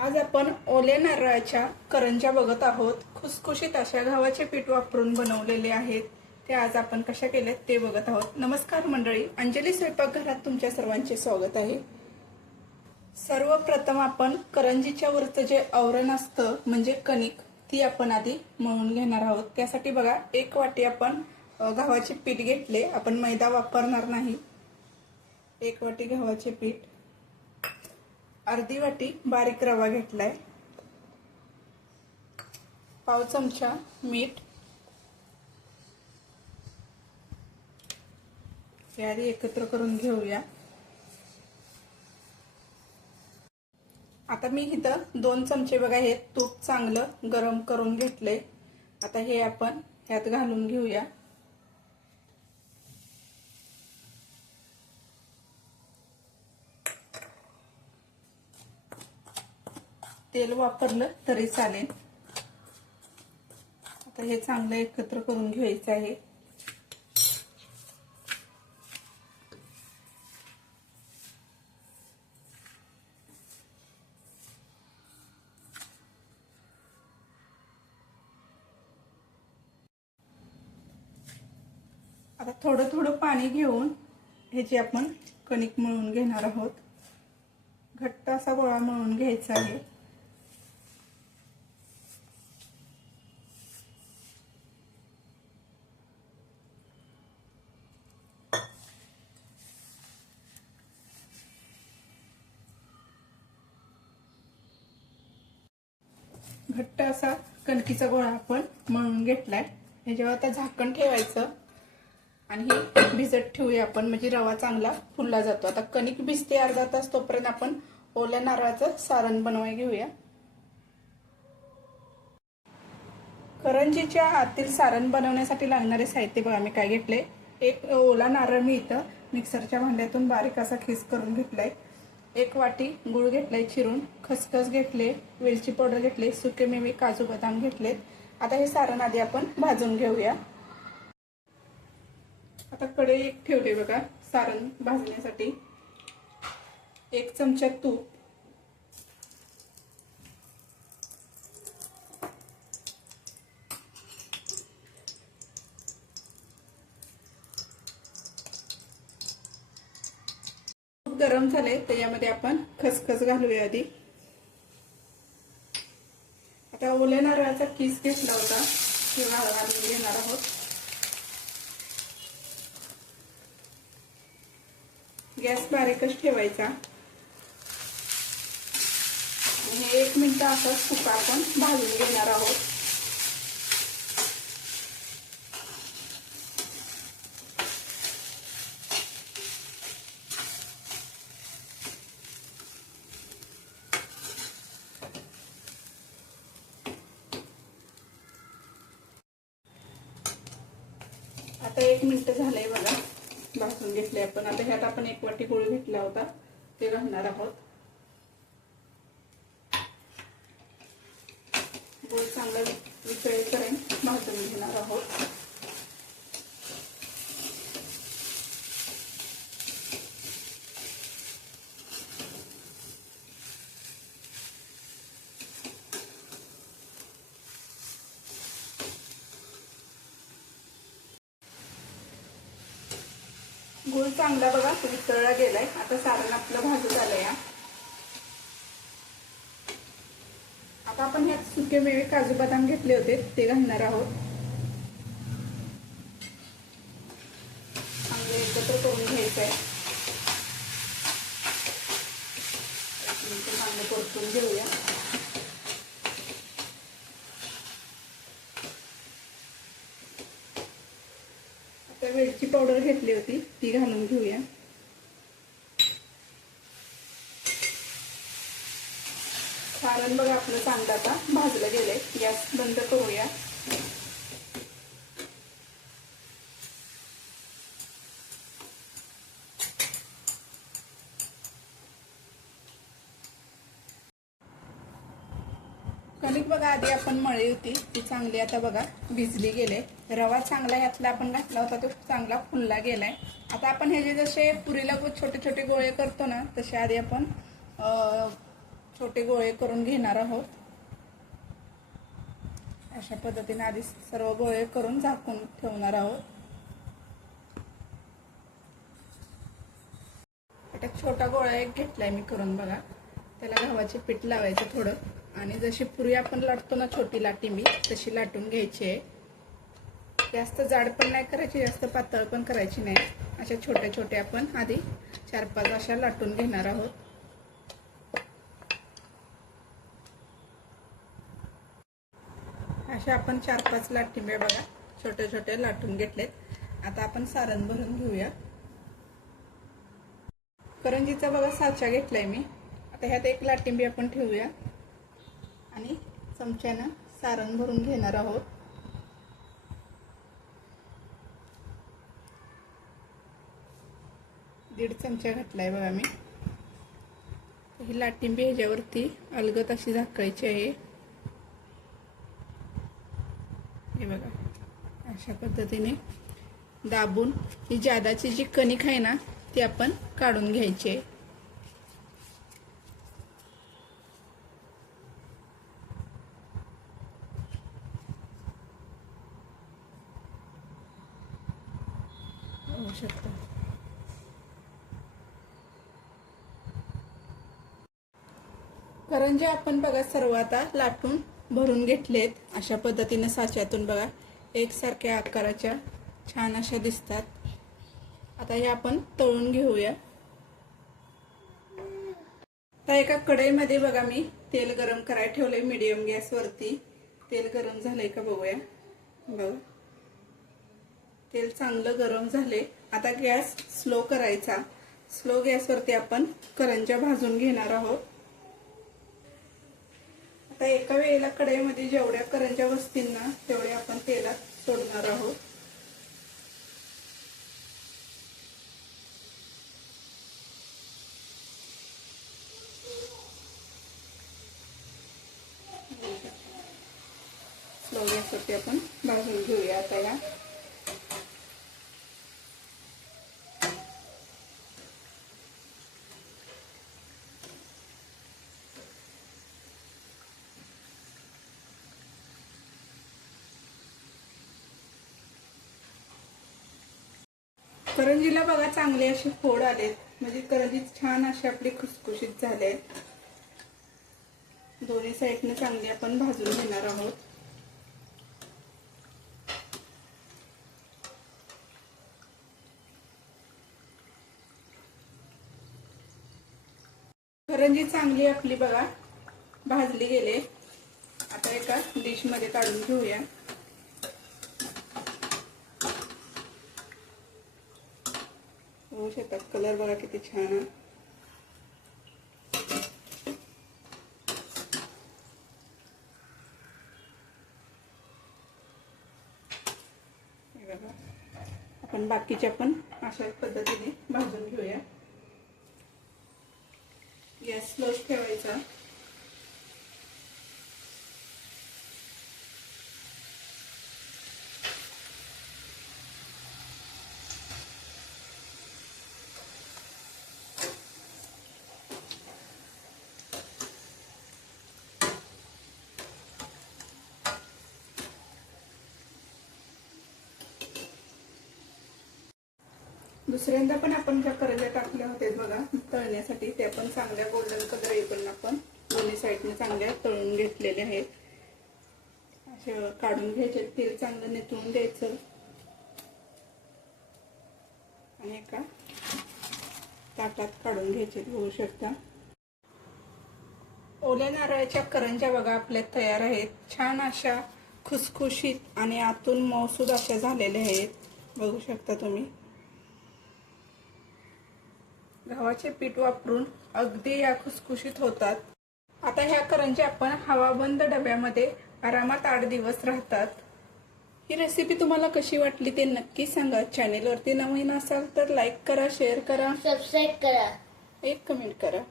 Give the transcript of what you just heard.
आज आपण ओल्या नारळाच्या करंज्या बघत आहोत। खुसखुशीत अशा गव्हाचे पीठ वापरून बनवलेले आहेत। ते आज आपण कशा केलेत ते बघत आहोत। नमस्कार मंडळी, अंजली स्वयंपाकघरात तुमच्या सर्वांचे स्वागत आहे। सर्वप्रथम आपण करंजीच्या वरचं जे आवरण असतं म्हणजे कणिक, ती आपण आधी मळून घेणार आहोत। त्यासाठी बघा, 1 वाटी आपण गव्हाचे पीठ घेतले। आपण मैदा वापरणार नाही। 1 वाटी गव्हाचे पीठ, अर्धी वाटी बारीक रवा घेतलाय, पाव चमचा मीठ, हे आधी एकत्र करून घेऊया। आता मी इथं 2 चमचे बघा हे तूप चांगलं गरम करून घेतले। आता हे आपण ह्यात घालून घेऊया। तेल वापरलं तरी चालेल। आता हे चांगलं एकत्र करून घ्यायचं आहे। आता थोडं थोडं पाणी घेऊन ह्याची आपण कणिक मळून घेणार आहोत। घट्ट असा गोळा मळून घ्यायचा आहे। घट्ट असा कणकीचा गोळा आपण मळून घेतलाय। ह्याच्यावर आता झाकण ठेवायचं आणि हे भिजत ठेवूया आपण, म्हणजे रवा चांगला फुलला जातो। आता कणिक भिजते अर्धा तास, तोपर्यंत आपण ओल्या नारळाचं सारण बनवायला घेऊया। करंजीच्या आतील सारण बनवण्यासाठी लागणारे साहित्य बघा मी काय घेतले। 1 ओला नारळ मी इथं मिक्सरच्या भांड्यातून बारीक असा खीस करून घेतलाय। 1 वाटी गूळ घेतलाय चिरून, खसखस घेतले, वेलची पावडर घेतले, सुके मेवे काजू बदाम घेतलेत। आता हे सारण आधी आपण भाजून घेऊया। आता कढई एक ठेवले बघा सारण भाजण्यासाठी। 1 चमचा तूप, गरम झाले त्याच्यामध्ये आपण खसखस घालूया आधी। आता ओल्या नारळाचा किस घेतला होता, ते घालून घेणार आहोत। गॅस बारीकच ठेवायचा आणि 1 मिनिट असा सुका आपण भाजून घेणार आहोत। आता 1 मिनिट झालंय बघा, भाजून घेतले आपण। आता ह्यात आपण 1 वाटी गूळ घेतला होता, ते घालणार आहोत। गूळ चांगला वितळेपर्यंत भाजून घेणार आहोत। गूळ चांगला बघा वितळला गेलाय। आता सारण आपलं भाजत आलंय। आता आपण ह्यात सुके मेवे काजू बदाम घेतले होते, ते घालणार आहोत। चांगले एकत्र करून घ्यायचंय। चांगलं परतून घेऊया। आता वेलची पावडर घेतली होती, ती घालून घेऊया। सारण बघा आपलं चांगलं आता भाजलं गेलंय। गॅस बंद करूया। कणिक बघा आधी आपण मळली होती ती चांगली आता बघा भिजली गेले। रवा चांगला यातला आपण घातला होता तो चांगला फुलला गेलाय। आता आपण हे जे जसे पुरीला छोटे छोटे गोळे करतो ना, तसे आधी आपण छोटे गोळे करून घेणार आहोत. अशा पद्धतीने आधी सर्व गोळे करून झाकून ठेवणार आहोत. आता छोटा गोळा एक घेतलाय मी करून बघा. त्याला गव्हाचे पीठ लावायचं थोडं आणि जशी पुरी आपण लाटतो ना छोटी लाटिंबी तशी लाटून घ्यायची आहे. जास्त जाड पण नाही करायची, जास्त पातळ पण करायची नाही. अशा छोट्या छोट्या आपण आधी 4-5 अशा लाटून घेणार आहोत. अशा आपण 4-5 लाटिंब्या बघा छोट्या छोट्या लाटून घेतलेत. आता आपण सारण भरून घेऊया. करंजीचा बघा साचा घेतलाय मी. आता ह्यात एक लाटिंबी आपण ठेवूया आणि चमच्यानं सारण भरून घेणार आहोत. दीड चमचा घातलाय बघा मी. ही लाटिंबी ह्याच्यावरती अलगद अशी झाकायची आहे. हे बघा अशा पद्धतीने दाबून ही जादाची जी कणिक आहे ना ती आपण काढून घ्यायची आहे. होऊ शकतं. करंजी आपण बघा सर्व आता लाटून भरून घेतलेत. अशा पद्धतीने साच्यातून बघा एकसारख्या आकाराच्या छान अशा दिसतात. आता हे आपण तळून घेऊया. आता एका कढईमध्ये बघा मी तेल गरम करायला ठेवलंय मीडियम गॅसवरती. तेल गरम झालंय का बघूया. बघा तेल चांगलं गरम झाले. आता गॅस स्लो करायचा. स्लो गॅसवरती आपण करंज्या भाजून घेणार आहोत. आता एका वेळेला कढईमध्ये जेवढ्या करंज्या बसतील ना तेवढे आपण तेलात सोडणार आहोत. स्लो गॅसवरती आपण भाजून घेऊया. आता या करंजीला बघा चांगले असे फोड आलेत. म्हणजे करंजी छान अशी आपली खुसखुशीत झाले. दोन्ही साईडने चांगली आपण भाजून घेणार आहोत. करंजी चांगली आपली बघा भाजली गेले. आता एका डिश मध्ये काढून घेऊया. होऊ शकतात. कलर बघा किती छान आहे. बघा आपण बाकीच्या पण अशाच पद्धतीने भाजून घेऊया. गॅस स्लो ठेवायचा. दुसऱ्यांदा पण आपण ज्या करंज्या टाकल्या होत्या बघा तळण्यासाठी त्या पण चांगल्या गोल्डन कलर येईपर्यंत आपण दोन्ही साईडने चांगल्या तळून घेतलेल्या आहेत. असे काढून घ्यायचे. तेल चांगलं नितळून द्यायचं आणि एका ताटात काढून घ्यायचे. होऊ शकता. ओल्या नारळाच्या करंज्या बघा आपल्या तयार आहेत. छान अशा खुसखुशीत आणि आतून मऊसूद अशा झालेल्या आहेत. बघू शकता तुम्ही. गव्हाचे पीठ वापरून अगदी या खुसखुशीत होतात. आता ह्या करंज्या आपण हवाबंद डब्यामध्ये आरामात 8 दिवस राहतात. ही रेसिपी तुम्हाला कशी वाटली ते नक्की सांगा. चॅनेलवरती नवीन असाल तर लाईक करा, शेअर करा, सबस्क्राईब करा, एक कमेंट करा.